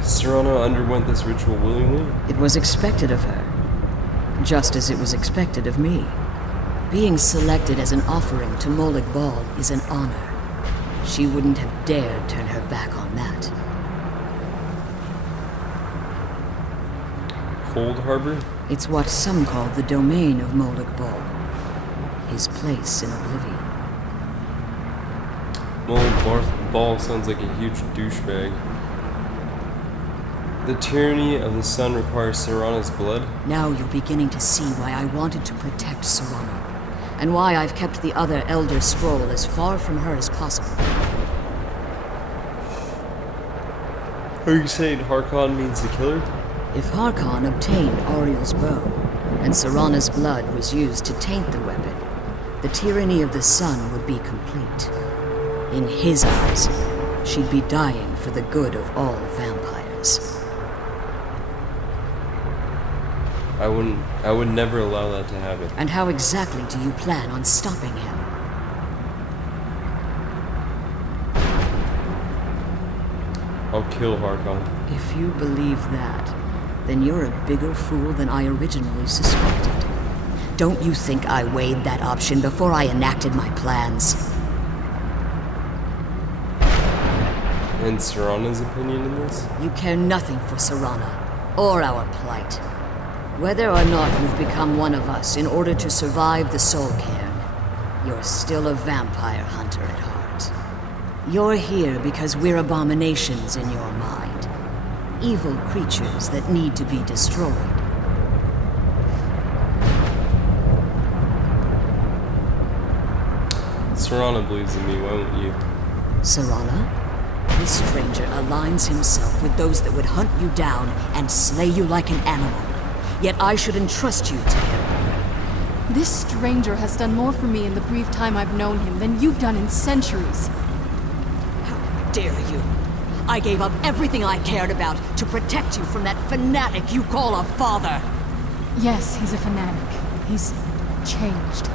Serana underwent this ritual willingly? It was expected of her, just as it was expected of me. Being selected as an offering to Molig Bal is an honor. She wouldn't have dared turn her back on that. Cold Harbor? It's what some call the domain of Molig Bal. His place in oblivion. Molig Bal sounds like a huge douchebag. The tyranny of the sun requires Serana's blood? Now you're beginning to see why I wanted to protect Serana, and why I've kept the other Elder Scroll as far from her as possible. Are you saying Harkon means the killer? If Harkon obtained Ariel's bow, and Serana's blood was used to taint the weapon, the tyranny of the sun would be complete. In his eyes, she'd be dying for the good of all vampires. I would never allow that to happen. And how exactly do you plan on stopping him? I'll kill Harkon. If you believe that, then you're a bigger fool than I originally suspected. Don't you think I weighed that option before I enacted my plans? And Serana's opinion in this? You care nothing for Serana, or our plight. Whether or not you've become one of us in order to survive the Soul Cairn, you're still a vampire hunter at heart. You're here because we're abominations in your mind. Evil creatures that need to be destroyed. Serana believes in me, why won't you? Serana? This stranger aligns himself with those that would hunt you down and slay you like an animal. Yet I should entrust you to him. This stranger has done more for me in the brief time I've known him than you've done in centuries. How dare you? I gave up everything I cared about to protect you from that fanatic you call a father. Yes, he's a fanatic. He's changed.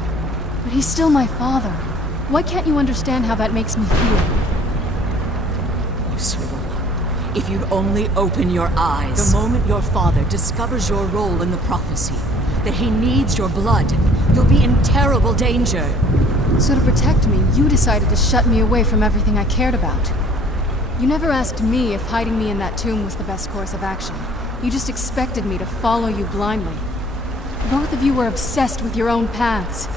But he's still my father. Why can't you understand how that makes me feel? You swivel. If you'd only open your eyes. The moment your father discovers your role in the prophecy, that he needs your blood, you'll be in terrible danger. So to protect me, you decided to shut me away from everything I cared about. You never asked me if hiding me in that tomb was the best course of action. You just expected me to follow you blindly. Both of you were obsessed with your own paths.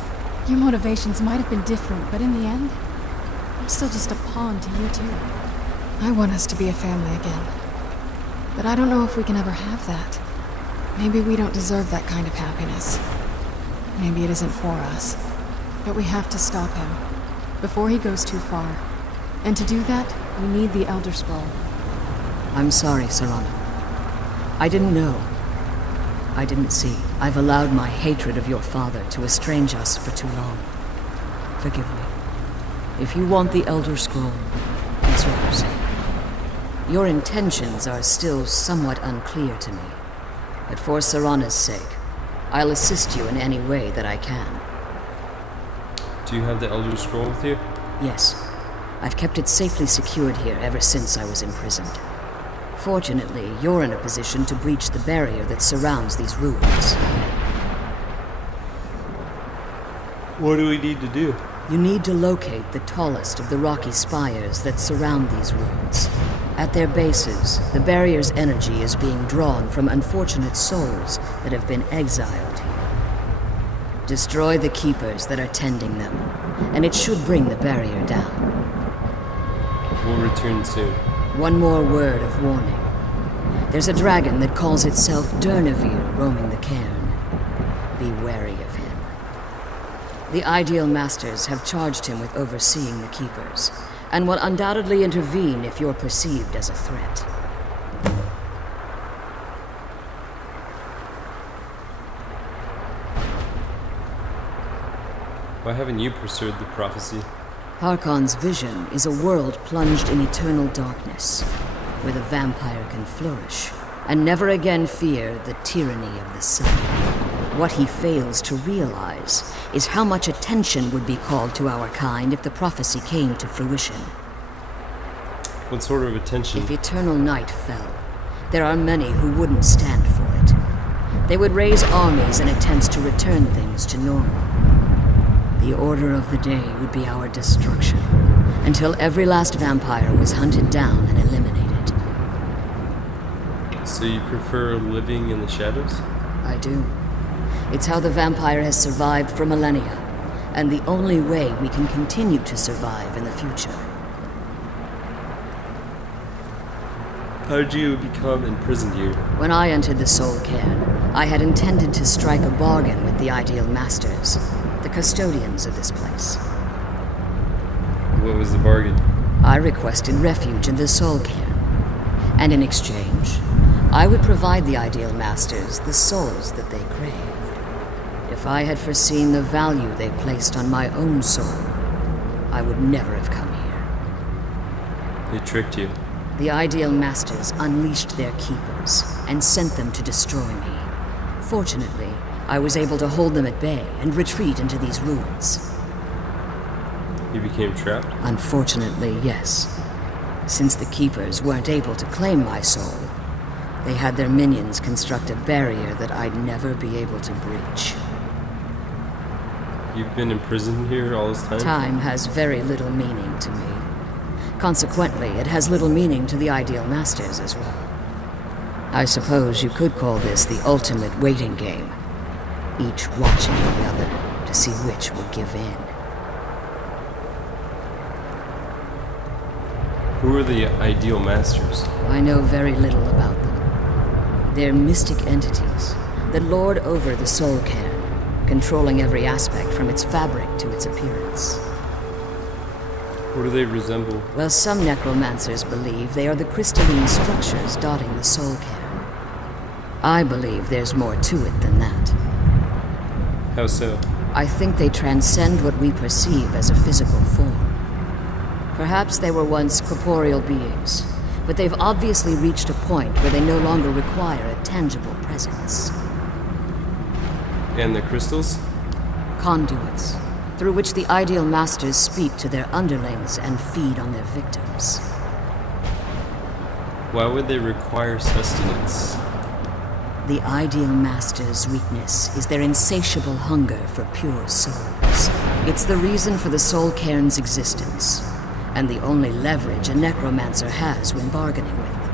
Your motivations might have been different, but in the end, I'm still just a pawn to you two. I want us to be a family again. But I don't know if we can ever have that. Maybe we don't deserve that kind of happiness. Maybe it isn't for us. But we have to stop him, before he goes too far. And to do that, We need the Elder Scroll. I'm sorry, Serana. I didn't know. I didn't see. I've allowed my hatred of your father to estrange us for too long. Forgive me. If you want the Elder Scroll, it's yours. Your intentions are still somewhat unclear to me, but for Serana's sake, I'll assist you in any way that I can. Do you have the Elder Scroll with you? Yes. I've kept it safely secured here ever since I was imprisoned. Fortunately, you're in a position to breach the barrier that surrounds these ruins. What do we need to do? You need to locate the tallest of the rocky spires that surround these ruins. At their bases, the barrier's energy is being drawn from unfortunate souls that have been exiled here. Destroy the keepers that are tending them, and it should bring the barrier down. We'll return soon. One more word of warning. There's a dragon that calls itself Durnavir roaming the Cairn. Be wary of him. The Ideal Masters have charged him with overseeing the Keepers, and will undoubtedly intervene if you're perceived as a threat. Why haven't you pursued the prophecy? Harkon's vision is a world plunged in eternal darkness, where the vampire can flourish, and never again fear the tyranny of the sun. What he fails to realize is how much attention would be called to our kind if the prophecy came to fruition. What sort of attention? If eternal night fell, there are many who wouldn't stand for it. They would raise armies in attempts to return things to normal. The order of the day would be our destruction, until every last vampire was hunted down and eliminated. So you prefer living in the shadows? I do. It's how the vampire has survived for millennia, and the only way we can continue to survive in the future. How did you become imprisoned here? When I entered the Soul Cairn, I had intended to strike a bargain with the Ideal Masters, the custodians of this place. What was the bargain? I requested refuge in the Soul Cairn, and in exchange, I would provide the Ideal Masters the souls that they craved. If I had foreseen the value they placed on my own soul, I would never have come here. They tricked you. The Ideal Masters unleashed their keepers and sent them to destroy me. Fortunately, I was able to hold them at bay and retreat into these ruins. You became trapped? Unfortunately, yes. Since the keepers weren't able to claim my soul, they had their minions construct a barrier that I'd never be able to breach. You've been imprisoned here all this time? Time has very little meaning to me. Consequently, it has little meaning to the Ideal Masters as well. I suppose you could call this the ultimate waiting game, each watching the other to see which will give in. Who are the Ideal Masters? I know very little about them. They're mystic entities that lord over the Soul Cairn, controlling every aspect from its fabric to its appearance. What do they resemble? Well, some necromancers believe they are the crystalline structures dotting the Soul Cairn. I believe there's more to it than that. How so? I think they transcend what we perceive as a physical form. Perhaps they were once corporeal beings, but they've obviously reached a point where they no longer require a tangible presence. And the crystals? Conduits, through which the Ideal Masters speak to their underlings and feed on their victims. Why would they require sustenance? The Ideal Masters' weakness is their insatiable hunger for pure souls. It's the reason for the Soul Cairn's existence, and the only leverage a necromancer has when bargaining with them.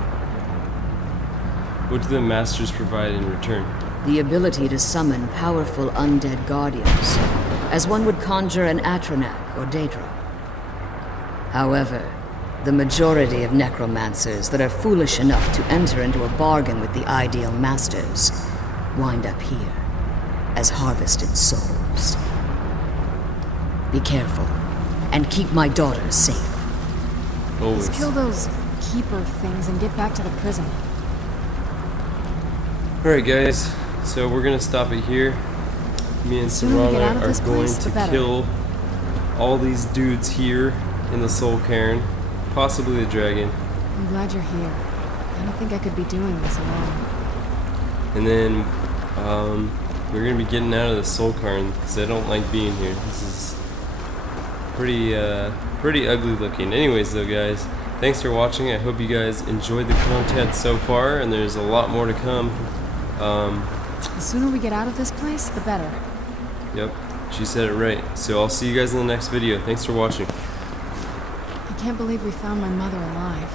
What do the Masters provide in return? The ability to summon powerful undead guardians, as one would conjure an Atronak or Daedra. However, the majority of necromancers that are foolish enough to enter into a bargain with the Ideal Masters wind up here as harvested souls. Be careful, and keep my daughter safe. Always. Let's kill those keeper things and get back to the prison. Alright guys, so we're gonna stop it here. Me and sooner we get out Serana of are this going place, to the better. kill all these dudes here in the Soul Cairn. Possibly the dragon. I'm glad you're here. I don't think I could be doing this alone. And then we're gonna be getting out of the Soul Cairn because I don't like being here. This is pretty ugly looking. Anyways though guys, thanks for watching. I hope you guys enjoyed the content so far, and there's a lot more to come. The sooner we get out of this place, the better. Yep, she said it right. So I'll see you guys in the next video. Thanks for watching. I can't believe we found my mother alive.